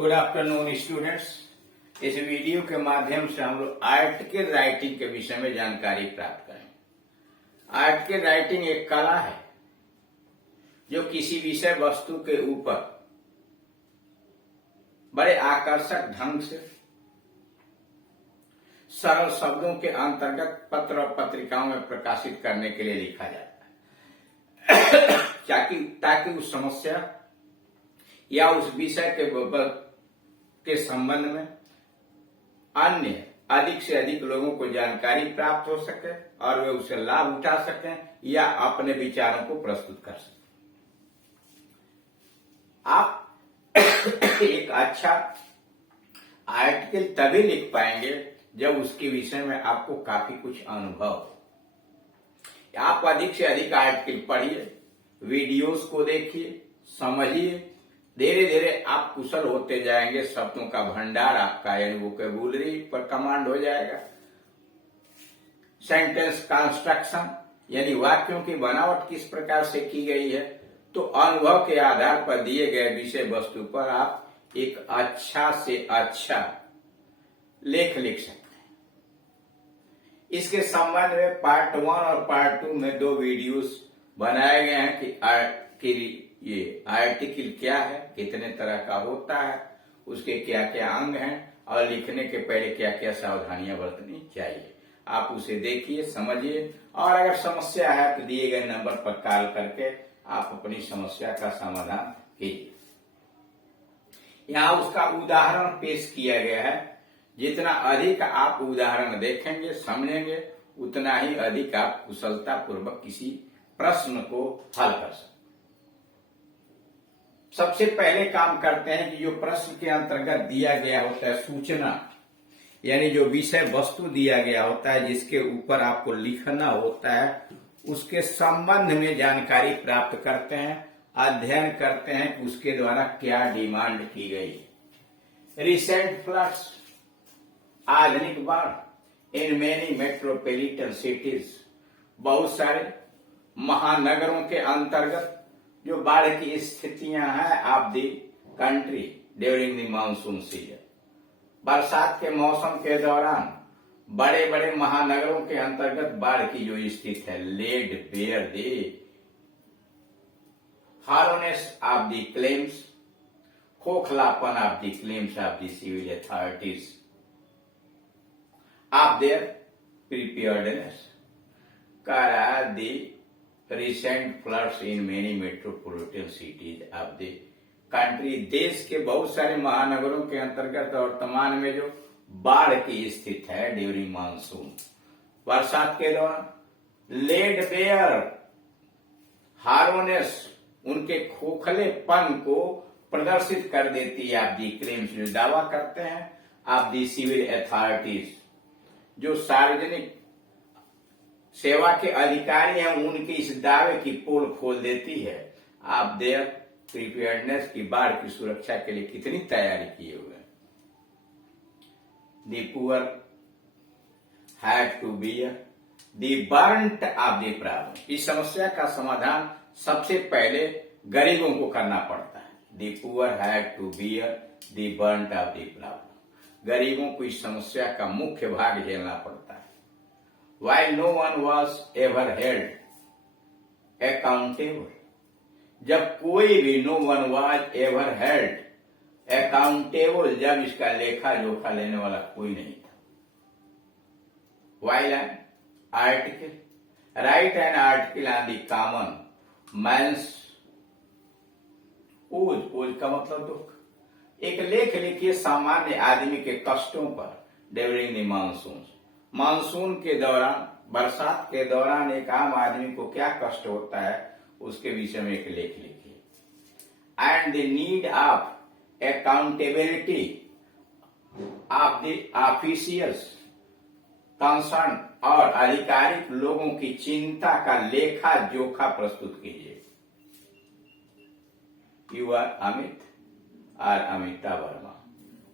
Good afternoon students. इस video के माध्यम से हम लोग आर्टिकल राइटिंग के विषय में जानकारी प्राप्त करेंगे। आर्टिकल राइटिंग एक कला है जो किसी विषय वस्तु के ऊपर बड़े आकर्षक ढंग से सरल शब्दों के अंतर्गत पत्र और पत्रिकाओं में प्रकाशित करने के लिए लिखा जाता है ताकि उस समस्या या उस विषय के संबंध में अन्य अधिक से अधिक लोगों को जानकारी प्राप्त हो सके और वे उसे लाभ उठा सकें या अपने विचारों को प्रस्तुत कर सकें। आप एक अच्छा आर्टिकल तभी लिख पाएंगे जब उसके विषय में आपको काफी कुछ अनुभव हो। आप अधिक से अधिक आर्टिकल पढ़िए, वीडियोस को देखिए, समझिए। धीरे धीरे आप कुशल होते जाएंगे। शब्दों का भंडार आपका यानी वोकैबुलरी पर कमांड हो जाएगा। सेंटेंस कंस्ट्रक्शन यानी वाक्यों की बनावट किस प्रकार से की गई है, तो अनुभव के आधार पर दिए गए विषय वस्तु पर आप एक अच्छा से अच्छा लेख लिख सकते हैं। इसके संबंध में पार्ट 1 और पार्ट 2 में 2 वीडियोस बनाए गए हैं कि ये आर्टिकल क्या है, कितने तरह का होता है, उसके क्या क्या अंग हैं और लिखने के पहले क्या क्या सावधानियां बरतनी चाहिए। आप उसे देखिए, समझिए और अगर समस्या है तो दिए गए नंबर पर कॉल करके आप अपनी समस्या का समाधान कीजिए। यहाँ उसका उदाहरण पेश किया गया है। जितना अधिक आप उदाहरण देखेंगे, समझेंगे, उतना ही अधिक आप कुशलता पूर्वक किसी प्रश्न को हल कर सकते। सबसे पहले काम करते हैं कि जो प्रश्न के अंतर्गत दिया गया होता है सूचना, यानी जो विषय वस्तु दिया गया होता है जिसके ऊपर आपको लिखना होता है, उसके संबंध में जानकारी प्राप्त करते हैं, अध्ययन करते हैं कि उसके द्वारा क्या डिमांड की गई। रिसेंट फ्लड्स, आधुनिक बाढ़ इन मेनी मेट्रोपॉलिटन सिटीज, बहुत सारे महानगरों के अंतर्गत जो बाढ़ की स्थितियां हैं of the country during the monsoon season. बरसात के मौसम के दौरान बड़े बड़े महानगरों के अंतर्गत बाढ़ की जो स्थिति है, laid bare the hardness of the claims, खोखलापन of the claims of the civil authorities of their preparedness करा the recent floods in many metropolitan cities of the country। देश के बहुत सारे महानगरों के अंतर्गत वर्तमान में जो बाढ़ की स्थिति है ड्यूरिंग मानसून, बरसात के दौरान, लेड बेयर हार्डनेस, उनके खोखलेपन को प्रदर्शित कर देती है। आप दी क्लेम्स, जो दावा करते हैं, आप दी सिविल अथॉरिटीज, जो सार्वजनिक सेवा के अधिकारी हैं, उनके इस दावे की पोल खोल देती है। आप देयर प्रिपेयर्डनेस की बाढ़ की सुरक्षा के लिए कितनी तैयारी किए हुए हैं। The poor had to bear the brunt of the problem. इस समस्या का समाधान सबसे पहले गरीबों को करना पड़ता है। The poor had to bear the brunt of the problem. गरीबों को इस समस्या का मुख्य भाग झेलना पड़ता है। While no one was ever held accountable, जब कोई भी no one was ever held accountable, जब इसका लेखा जोखा लेने वाला कोई नहीं था। While an article, write an article on the common man's ओज का मतलब दुख। एक लेख लिखिए सामान्य आदमी के कष्टों पर ड्यूरिंग द मानसून। मानसून के दौरान, बरसात के दौरान एक आम आदमी को क्या कष्ट होता है उसके विषय में एक लेख लिखिए। And the need of accountability of the officials concern, और आधिकारिक लोगों की चिंता का लेखा जोखा प्रस्तुत कीजिए। यू आर अमित और अमिता वर्मा,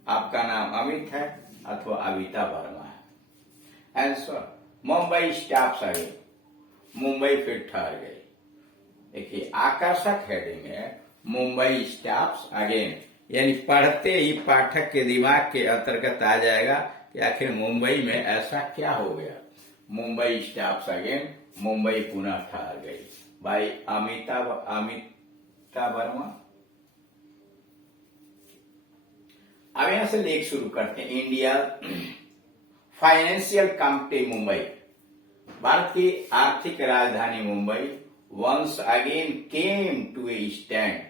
आपका नाम अमित है अथवा अमिता वर्मा है। आंसर, मुंबई स्टाफ्स आ गए, मुंबई फिर ठहर गए। देखिए आकर्षक हेडिंग है, मुंबई स्टाफ्स अगेन यानी पढ़ते ही पाठक के दिमाग के अंतर्गत आ जाएगा कि आखिर मुंबई में ऐसा क्या हो गया। मुंबई स्टॉप्स अगेन, मुंबई पुनः ठहर गई। भाई अमिताभ वर्मा। अब यहां से लेख शुरू करते हैं। India financial capital Mumbai, Bharat की आर्थिक राजधानी Mumbai once again came to a stand,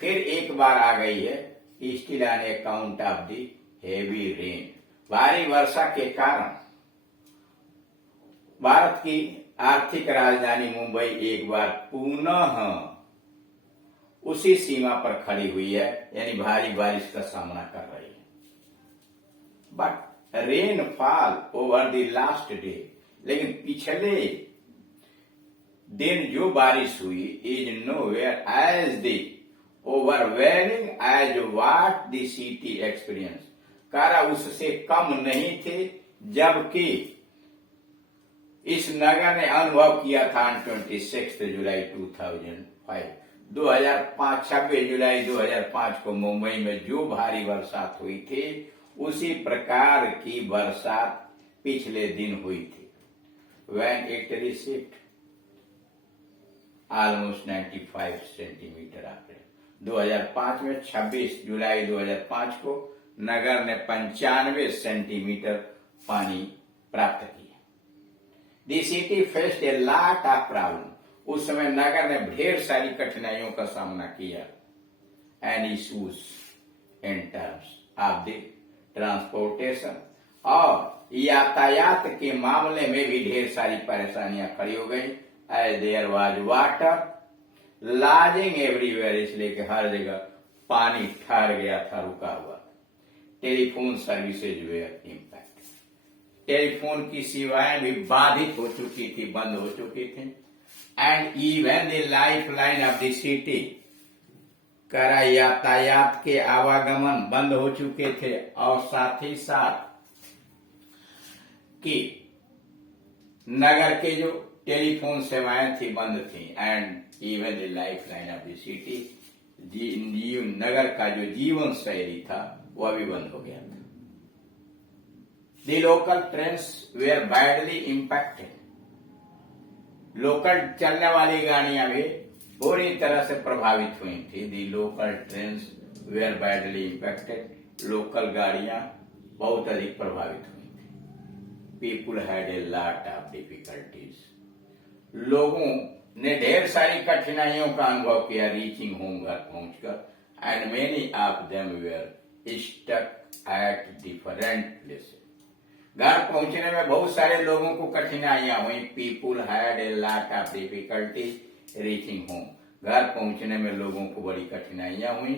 फिर एक बार आ गई है still on account of the heavy rain. भारी वर्षा के कारण भारत की आर्थिक राजधानी मुंबई एक बार पुनः उसी सीमा पर खड़ी हुई है, यानी भारी बारिश का सामना कर रही है। But rainfall over the last day, लेकिन पिछले दिन जो बारिश हुई is nowhere as the overwhelming as what the city experience, कारा उससे कम नहीं थे जबकि इस नगर ने अनुभव किया था 26 जुलाई 2005, 26 जुलाई 2005 को मुंबई में जो भारी बरसात हुई थी उसी प्रकार की बरसात पिछले दिन हुई थी। When it received almost 95 centimetre आपने 2005 में 26 जुलाई 2005 को नगर ने 95 सेंटीमीटर पानी प्राप्त किया। The city faced a lot of problem, उस समय नगर ने ढेर सारी कठिनाइयों का सामना किया। And issues in terms of the transportation, और यातायात के मामले में भी ढेर सारी परेशानियां खड़ी हो गई। As there was water logging everywhere, इसलिए कि हर जगह पानी ठहर गया था, रुका हुआ। Telephone services were impact, telephone की सेवाएं भी बाधित हो चुकी थी, बंद हो चुकी थी। And even the life line of the city, करा यातायात के आवागमन बंद हो चुके थे, और साथ ही साथ कि नगर के जो टेलीफोन सेवाएं थी बंद थी। And even the life line of the city, नगर का जो जीवन शैली था वह भी बंद हो गया था। The local trains were badly impacted, local चलने वाली गाड़ियां भी पूरी तरह से प्रभावित हुई थी। The local trains were badly impacted, local गाड़ियां बहुत अधिक प्रभावित हुई। People had a lot of difficulties, लोगों ने ढेर सारी कठिनाइयों का अनुभव किया रीचिंग होम, घर पहुंचकर। And many of them were stuck at different places, घर पहुंचने में बहुत सारे लोगों को कठिनाइयां हुई। People had a lot of difficulties reaching home, घर पहुंचने में लोगों को बड़ी कठिनाइयां हुई।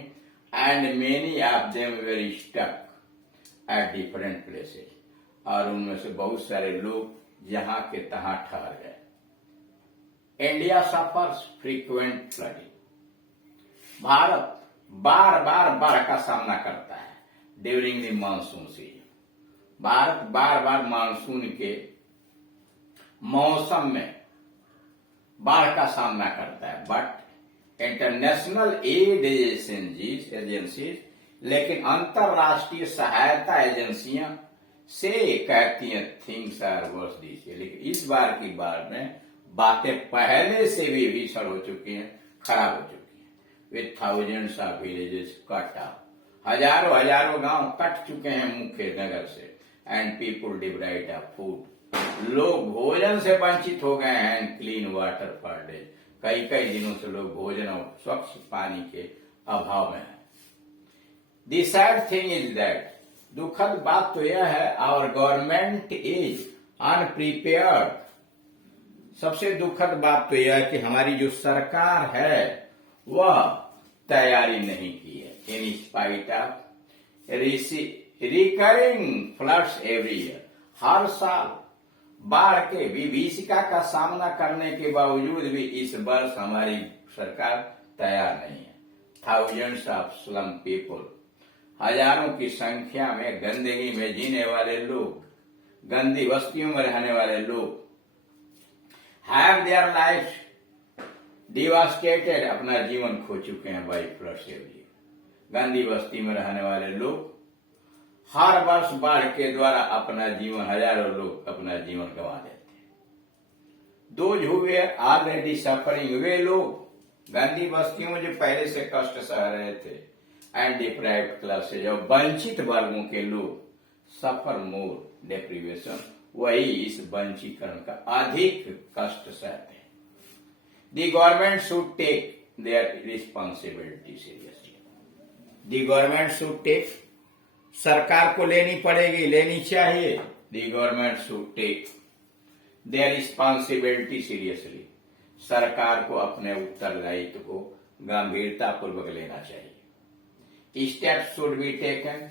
And many of them were stuck at different places, और उनमें से बहुत सारे लोग जहां के तहां ठहर गए। इंडिया सफर्स फ्रीक्वेंट फ्लडिंग, भारत बार बार बाढ़ का सामना करता है ड्यूरिंग द मानसून सीजन। भारत बार बार मानसून के मौसम में बाढ़ का सामना करता है। बट इंटरनेशनल एड एजेंसीज, लेकिन अंतरराष्ट्रीय सहायता एजेंसियां से कहती हैं things are worse this year, लेकिन इस बार की बाढ़ में बातें पहले से भी भीषण हो चुकी हैं, खराब हो चुकी हैं। With thousands of villages cut off, हजारों गांव कट चुके हैं मुख्य नगर से। And people deprived of food, लोग भोजन से वंचित हो गए हैं। And clean water for days, कई दिनों से लोग भोजन और स्वच्छ पानी के अभाव में हैं। The sad thing is that, दुखद बात तो यह है आवर गवर्नमेंट इज अनप्रिपेयर्ड, सबसे दुखद बात तो यह है कि हमारी जो सरकार है वह तैयारी नहीं की है। In spite of recurring floods every year, हर साल बाढ़ के विभीषिका का सामना करने के बावजूद भी इस वर्ष हमारी सरकार तैयार नहीं है। थाउजेंड्स ऑफ स्लम पीपुल, हजारों की संख्या में गंदगी में जीने वाले लोग, गंदी बस्तियों में रहने वाले लोग, हैव देयर लाइफ डिवास्टेटेड, अपना जीवन खो चुके हैं by floods every year. Gandhi बस्ती में रहने वाले लोग हर वर्ष बाढ़ के द्वारा अपना जीवन, हजारों लोग अपना जीवन गंवा देते हैं। दोज हुए ऑलरेडी सफरिंग, वे लोग गांधी बस्तियों में जो पहले से कष्ट सह रहे थे, एंड डिप्राइव्ड क्लासेज, और वंचित वर्गों के लोग सफर मोर डेप्रीवेशन, वही इस वंचीकरण का अधिक कष्ट सहते हैं। The government should take their responsibility seriously. The government should take, सरकार को लेनी पड़ेगी, लेनी चाहिए। The government should take their responsibility seriously, सरकार को अपने उत्तरदायित्व को गंभीरता पूर्वक लेना चाहिए। Steps should be taken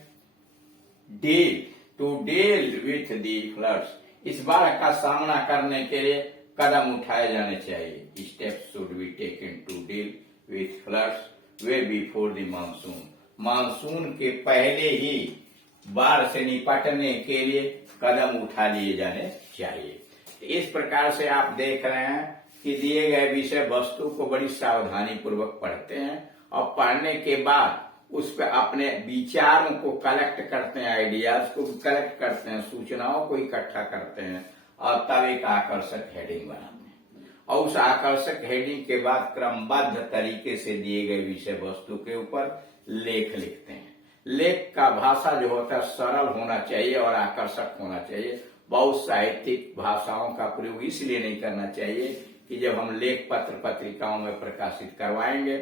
to deal with the floods, इस बाढ़ का सामना करने के लिए कदम उठाए जाने चाहिए। Steps should be taken to deal with floods way before the monsoon, monsoon के पहले ही बाढ़ से निपटने के लिए कदम उठा लिए जाने चाहिए। इस प्रकार से आप देख रहे हैं कि दिए गए विषय वस्तु को बड़ी सावधानी पूर्वक पढ़ते हैं और पढ़ने के बाद उस पर अपने विचारों को कलेक्ट करते हैं, आइडियाज को कलेक्ट करते हैं, सूचनाओं को इकट्ठा करते हैं और तब एक आकर्षक हेडिंग बनाते हैं। और उस आकर्षक हेडिंग के बाद क्रमबद्ध तरीके से दिए गए विषय वस्तु के ऊपर लेख लिखते हैं। लेख का भाषा जो होता है सरल होना चाहिए और आकर्षक होना चाहिए। बहुत साहित्यिक भाषाओं का प्रयोग इसलिए नहीं करना चाहिए कि जब हम लेख पत्र पत्रिकाओं में प्रकाशित करवाएंगे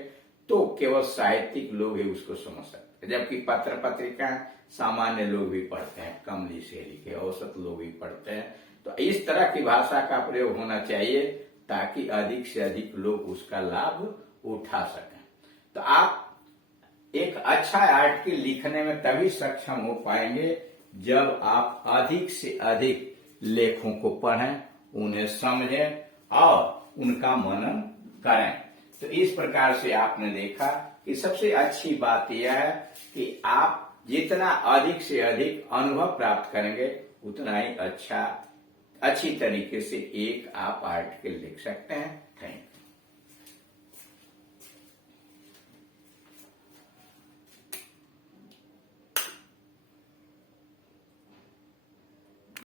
तो केवल साहित्यिक लोग ही उसको समझ सकते हैं, जबकि पत्र पत्रिका सामान्य लोग भी पढ़ते हैं, कमली से लिखे औसत लोग भी पढ़ते हैं। तो इस तरह की भाषा का प्रयोग होना चाहिए ताकि अधिक से अधिक लोग उसका लाभ उठा सकें। तो आप एक अच्छा आर्टिकल लिखने में तभी सक्षम हो पाएंगे जब आप अधिक से अधिक लेखों को पढ़ें, उन्हें समझें और उनका मनन करें। तो इस प्रकार से आपने देखा कि सबसे अच्छी बात यह है कि आप जितना अधिक से अधिक अनुभव प्राप्त करेंगे उतना ही अच्छी तरीके से एक आप आर्टिकल लिख सकते हैं। Thank you.